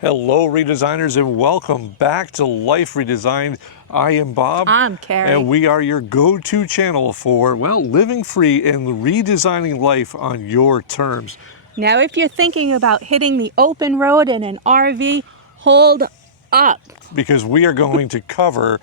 Hello, redesigners, and welcome back to Life Redesigned. I am Bob. I'm Carrie. And we are your go-to channel for, well, living free and redesigning life on your terms. Now, if you're thinking about hitting the open road in an RV, hold up. Because we are going to cover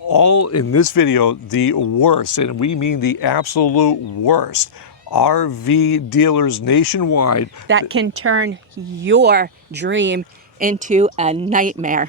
all in this video the worst, and we mean the absolute worst, RV dealers nationwide That can turn your dream into a nightmare.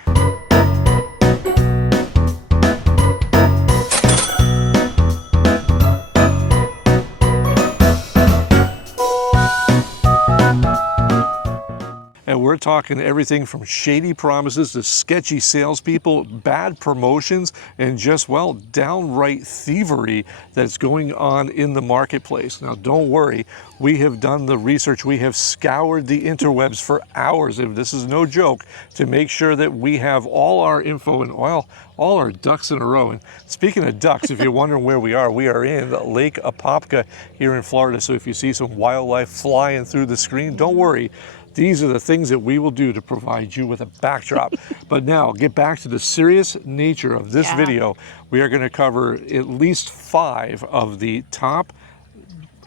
And we're talking everything from shady promises to sketchy salespeople, bad promotions, and just, well, downright thievery that's going on in the marketplace. Now, don't worry, we have done the research. We have scoured the interwebs for hours, and this is no joke, to make sure that we have all our info and, well, all our ducks in a row. And speaking of ducks, if you're wondering where we are in Lake Apopka here in Florida. So if you see some wildlife flying through the screen, don't worry. These are the things that we will do to provide you with a backdrop. But now, get back to the serious nature of this video. We are going to cover at least 5 of the top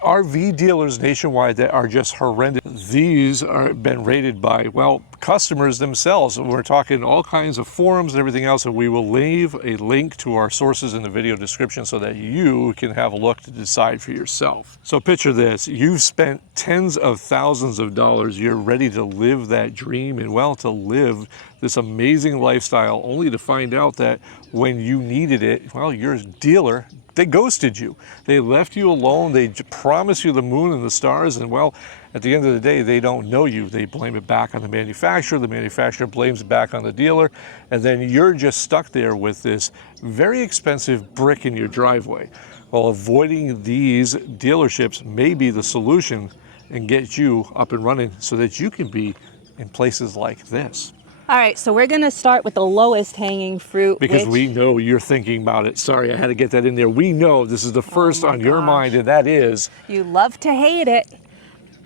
RV dealers nationwide that are just horrendous. These are been rated by, well, customers themselves. We're talking all kinds of forums and everything else, and we will leave a link to our sources in the video description so that you can have a look to decide for yourself. So picture this, you've spent tens of thousands of dollars, you're ready to live that dream and, well, to live this amazing lifestyle, only to find out that when you needed it, well, your dealer, they ghosted you. They left you alone. They promised you the moon and the stars, and, well, at the end of the day, they don't know you. They blame it back on the manufacturer. The manufacturer blames it back on the dealer, and then you're just stuck there with this very expensive brick in your driveway. Well, avoiding these dealerships may be the solution and get you up and running so that you can be in places like this. All right, so we're going to start with the lowest hanging fruit. Because we know you're thinking about it. Sorry, I had to get that in there. We know this is the first on your mind, and that is... You love to hate it.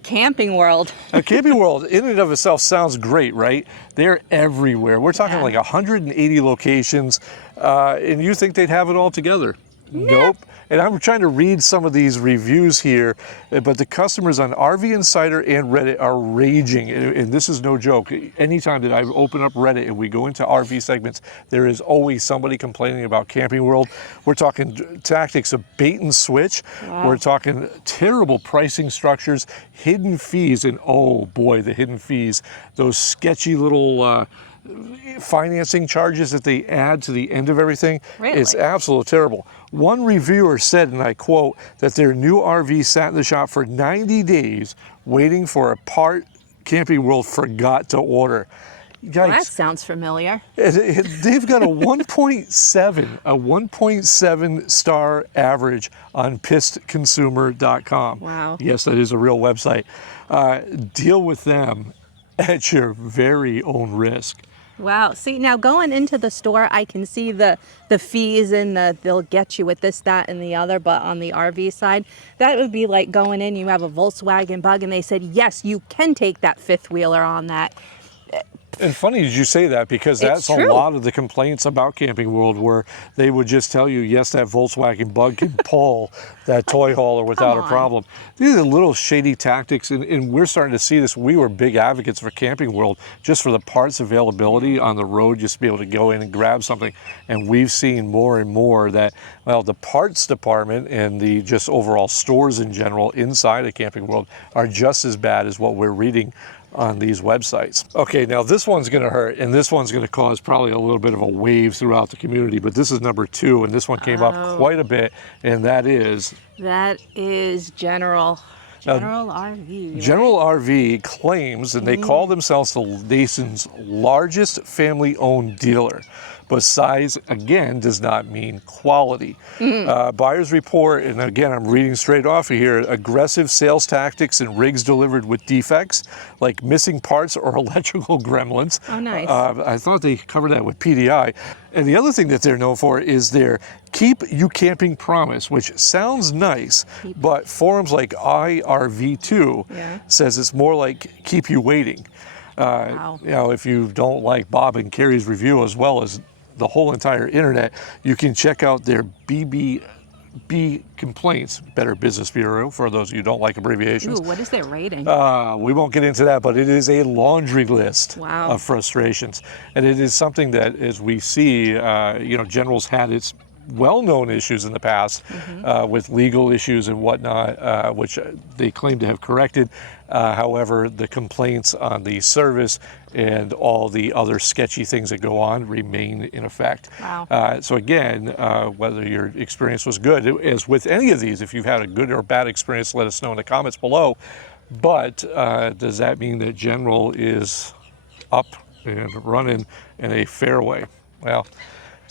Camping World. Camping World, in and of itself, sounds great, right? They're everywhere. We're talking like 180 locations, and you think they'd have it all together. Nope. And I'm trying to read some of these reviews here, but the customers on RV Insider and Reddit are raging, and this is no joke. Anytime that I open up Reddit and we go into RV segments, there is always somebody complaining about Camping World. We're talking tactics of bait and switch. Wow. We're talking terrible pricing structures, hidden fees, and oh boy, the hidden fees, those sketchy little financing charges that they add to the end of everything. Really? It's absolutely terrible. One reviewer said, and I quote, that their new RV sat in the shop for 90 days waiting for a part Camping World forgot to order. Yikes. Well, that sounds familiar. They've got a 1.7 star average on pissedconsumer.com. Wow. Yes, that is a real website. Deal with them at your very own risk. Wow. See, now going into the store, I can see the fees and they'll get you with this, that, and the other. But on the RV side, that would be like going in, you have a Volkswagen Bug, and they said, yes, you can take that fifth wheeler on that. And funny you say that, because that's a lot of the complaints about Camping World, where they would just tell you, yes, that Volkswagen Bug can pull that toy hauler without a problem. These are little shady tactics, and we're starting to see this. We were big advocates for Camping World just for the parts availability on the road, just to be able to go in and grab something. And we've seen more and more that, well, the parts department and the just overall stores in general inside of Camping World are just as bad as what we're reading on these websites. Okay, now this one's gonna hurt, and this one's gonna cause probably a little bit of a wave throughout the community, but this is number 2, and this one came up quite a bit, and that is... That is General RV. Right? General RV claims, and they call themselves the nation's largest family-owned dealer. But size, again, does not mean quality. Buyers report, and again, I'm reading straight off of here, aggressive sales tactics and rigs delivered with defects, like missing parts or electrical gremlins. Oh, nice. I thought they covered that with PDI. And the other thing that they're known for is their Keep You Camping promise, which sounds nice, but forums like IRV2 says it's more like keep you waiting. Wow. You know, if you don't like Bob and Carrie's review as well as the whole entire internet, you can check out their BBB complaints, Better Business Bureau, for those of you who don't like abbreviations. Ooh, what is their rating? We won't get into that, but it is a laundry list Wow. of frustrations. And it is something that, as we see, you know, General's had its well-known issues in the past with legal issues and whatnot, which they claim to have corrected. However, the complaints on the service and all the other sketchy things that go on remain in effect. Wow. So again, whether your experience was good, as with any of these, if you've had a good or bad experience, let us know in the comments below. But does that mean that General is up and running in a fair way? Well,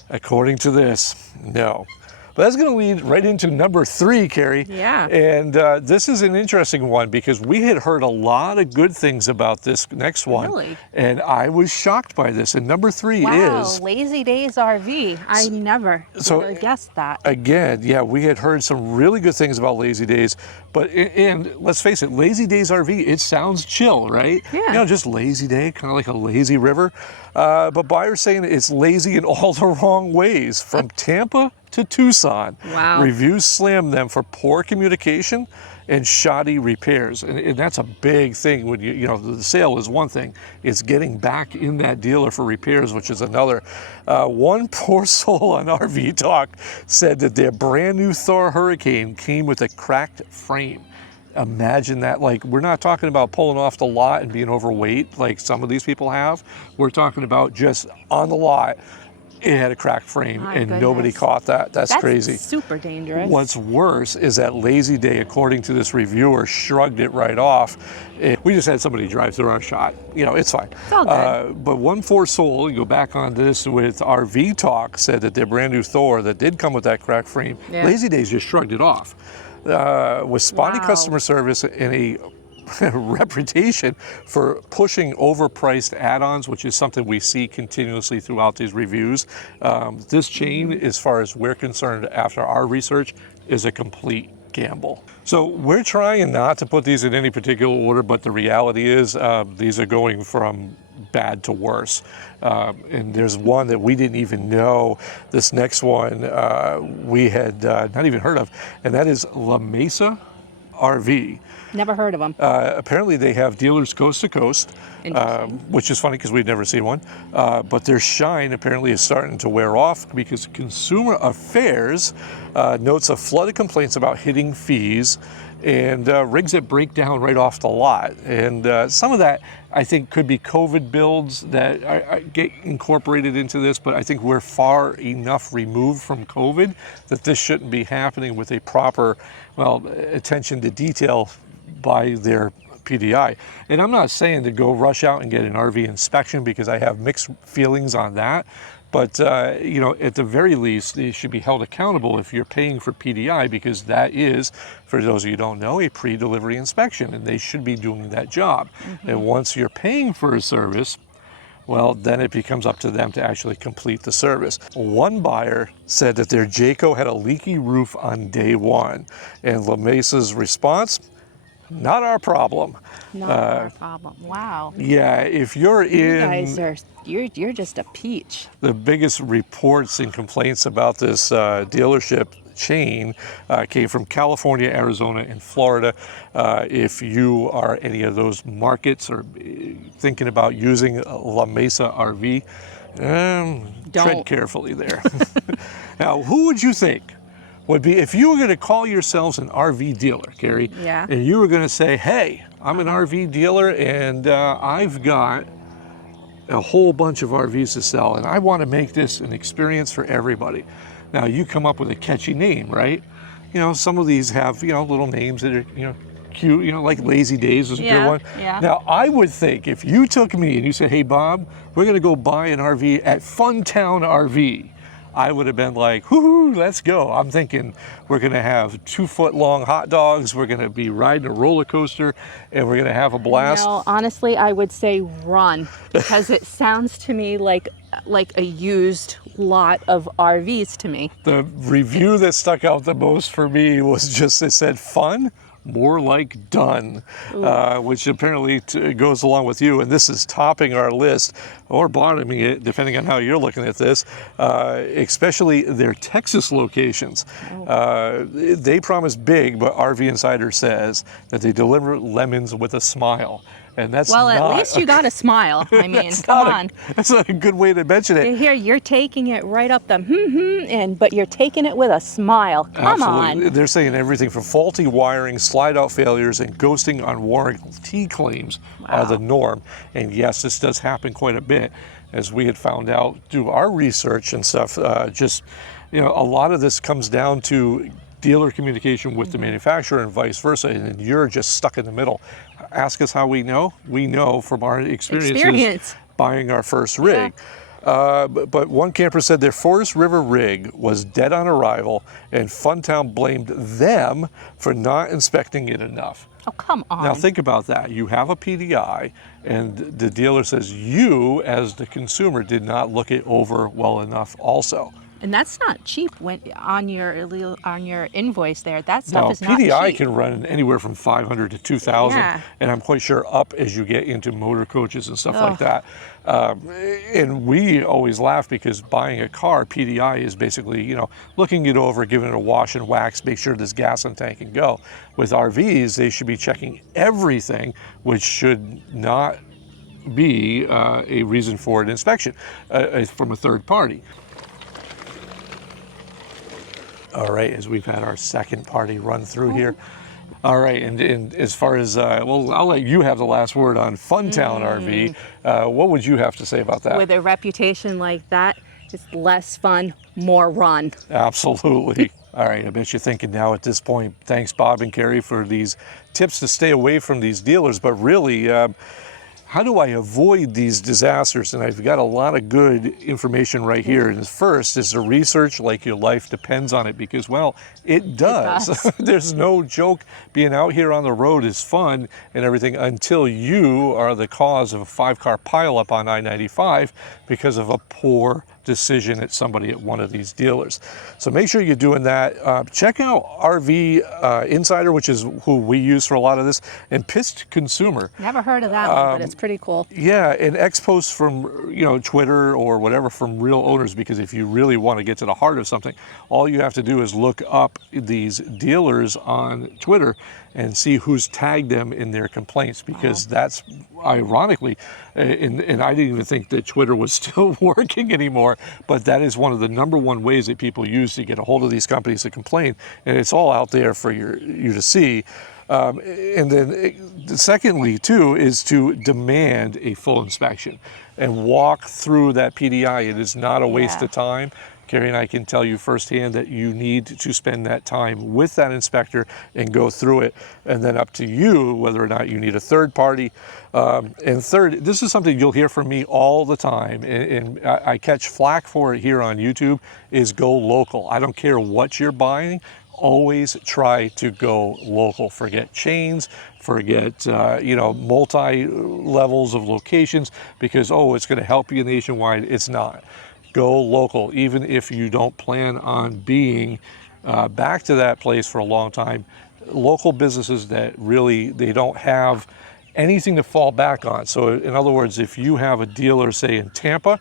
according to this, no. But that's going to lead right into number 3, Carrie. Yeah. And this is an interesting one because we had heard a lot of good things about this next one. Really? And I was shocked by this. And number 3 Wow, is... Lazy Days RV. I never So- would have guessed that. Again, yeah, we had heard some really good things about Lazy Days, but and let's face it, Lazy Days RV, it sounds chill, right? Yeah. You know, just lazy day, kind of like a lazy river. But buyers saying it's lazy in all the wrong ways, from Tampa to Tucson. Wow. Reviews slam them for poor communication and shoddy repairs, and that's a big thing. When you know, the sale is one thing, it's getting back in that dealer for repairs, which is another. One poor soul on RV Talk said that their brand new Thor Hurricane came with a cracked frame. Imagine that. Like, we're not talking about pulling off the lot and being overweight like some of these people have. We're talking about just on the lot, it had a cracked frame. My and goodness. nobody caught that. That's crazy. Super dangerous. What's worse is that Lazy Day, according to this reviewer, shrugged it right off. We just had somebody drive through our shot. You know, it's fine. It's all good. But one poor soul, you go back on this with RV Talk, said that their brand new Thor that did come with that cracked frame, Yeah. Lazy Days just shrugged it off. With spotty Wow. customer service and a reputation for pushing overpriced add-ons, which is something we see continuously throughout these reviews. This chain, as far as we're concerned after our research, is a complete gamble. So we're trying not to put these in any particular order, but the reality is these are going from bad to worse. And there's one that we didn't even know. This next one we had not even heard of, and that is La Mesa RV. Never heard of them. Apparently they have dealers coast to coast, Interesting. which is funny because we've never seen one. But their shine apparently is starting to wear off because Consumer Affairs notes a flood of complaints about hitting fees and rigs that break down right off the lot. And some of that, I think, could be COVID builds that get incorporated into this, but I think we're far enough removed from COVID that this shouldn't be happening with a proper, well, attention to detail by their PDI. And I'm not saying to go rush out and get an RV inspection because I have mixed feelings on that. But, you know, at the very least, they should be held accountable if you're paying for PDI, because that is, for those of you who don't know, a pre-delivery inspection, and they should be doing that job. And once you're paying for a service, well, then it becomes up to them to actually complete the service. One buyer said that their Jayco had a leaky roof on day one, and La Mesa's response, not our problem. Not our problem. Wow. Yeah, if you're You in... guys are, you're just a peach. The biggest reports and complaints about this dealership chain came from California, Arizona, and Florida. If you are any of those markets or thinking about using La Mesa RV, tread Don't. carefully there. Now, who would you think would be, if you were going to call yourselves an RV dealer, Carrie, Yeah. and you were going to say, hey, I'm an RV dealer and I've got a whole bunch of RVs to sell, and I want to make this an experience for everybody. Now, you come up with a catchy name, right? You know, some of these have, you know, little names that are, you know, cute, you know, like Lazy Days is a good Yeah, one. yeah. Now, I would think if you took me and you said, hey, Bob, we're going to go buy an RV at Funtown RV, I would have been like, whoo, let's go. I'm thinking we're going to have 2-foot-long hot dogs, we're going to be riding a roller coaster, and we're going to have a blast. No, honestly, I would say run, because it sounds to me like a used lot of RVs to me. The review that stuck out the most for me was just, it said fun, more like done, which apparently goes along with you. And this is topping our list or bottoming it, depending on how you're looking at this, especially their Texas locations. They promise big, but RV Insider says that they deliver lemons with a smile. And that's well, not at least you got a smile. I mean, come on. That's not a good way to mention it. Here, you're taking it right up the but you're taking it with a smile. Come Absolutely. on. They're saying everything from faulty wiring, slide-out failures, and ghosting on warranty claims are the norm. And yes, this does happen quite a bit, as we had found out through our research and stuff. A lot of this comes down to dealer communication with the manufacturer and vice versa, and you're just stuck in the middle. Ask us how we know. We know from our experiences buying our first rig. But one camper said their Forest River rig was dead on arrival, and Funtown blamed them for not inspecting it enough. Oh, come on. Now think about that. You have a PDI, and the dealer says you, as the consumer, did not look it over well enough also. And that's not cheap when on your invoice there. That stuff is not cheap. PDI can run anywhere from 500 to 2,000, and I'm quite sure up as you get into motor coaches and stuff like that. And we always laugh because buying a car, PDI is basically, looking it over, giving it a wash and wax, make sure there's gas in the tank and go. With RVs, they should be checking everything, which should not be a reason for an inspection from a third party. All right, as we've had our second party run through here. All right, and as far as, I'll let you have the last word on Funtown RV. What would you have to say about that? With a reputation like that, it's less fun, more run. Absolutely. All right, I bet you're thinking now at this point, thanks Bob and Carrie for these tips to stay away from these dealers, but really, how do I avoid these disasters? And I've got a lot of good information right here. And first is the research like your life depends on it, because, well, it does. There's no joke. Being out here on the road is fun and everything until you are the cause of a 5-car pileup on I-95 because of a poor decision at somebody at one of these dealers. So make sure you're doing that. Check out RV Insider, which is who we use for a lot of this, and Pissed Consumer. Never heard of that one, but it's pretty cool. Yeah, and posts from Twitter or whatever from real owners, because if you really want to get to the heart of something, all you have to do is look up these dealers on Twitter and see who's tagged them in their complaints, because that's ironically, and I didn't even think that Twitter was still working anymore, but that is one of the #1 ways that people use to get a hold of these companies to complain, and it's all out there for you to see. And then secondly, too, is to demand a full inspection and walk through that PDI. It is not a waste of time. Carrie and I can tell you firsthand that you need to spend that time with that inspector and go through it, and then up to you whether or not you need a third party. And third, this is something you'll hear from me all the time, and I catch flack for it here on YouTube, is go local. I don't care what you're buying. Always try to go local. Forget chains, forget multi-levels of locations, because it's going to help you nationwide. It's not. Go local, even if you don't plan on being back to that place for a long time. Local businesses that really, they don't have anything to fall back on. So in other words, if you have a dealer, say in Tampa,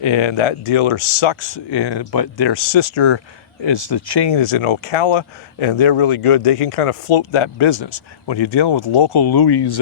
and that dealer sucks, but their sister the chain is in Ocala, and they're really good, they can kind of float that business. When you're dealing with local Louis'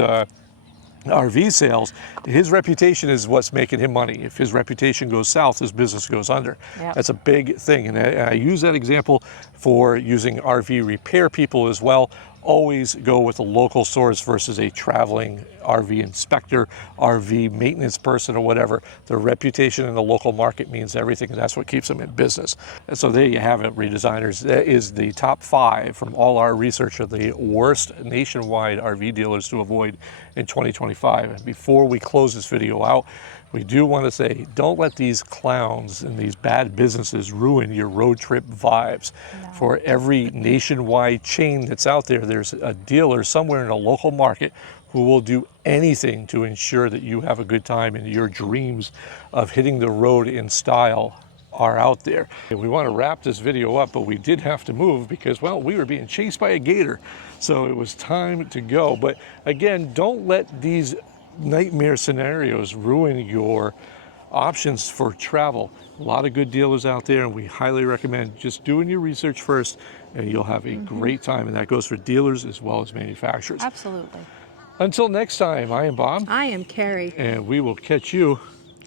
RV sales, his reputation is what's making him money. If his reputation goes south, his business goes under. Yep. That's a big thing, and I use that example for using RV repair people as well. Always go with a local source versus a traveling RV inspector, RV maintenance person, or whatever. The reputation in the local market means everything, and that's what keeps them in business. And so there you have it, Redesigners. That is the top 5 from all our research of the worst nationwide RV dealers to avoid in 2025. And before we close this video out, we do want to say, don't let these clowns and these bad businesses ruin your road trip vibes. No. For every nationwide chain that's out there, there's a dealer somewhere in a local market who will do anything to ensure that you have a good time and your dreams of hitting the road in style are out there. And we want to wrap this video up, but we did have to move because, well, we were being chased by a gator. So it was time to go. But again, don't let these nightmare scenarios ruin your options for travel. A lot of good dealers out there, and we highly recommend just doing your research first, and you'll have a great time. And that goes for dealers as well as manufacturers. Absolutely. Until next time, I am Bob. I am Carrie. And we will catch you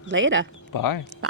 Later. Bye. Bye.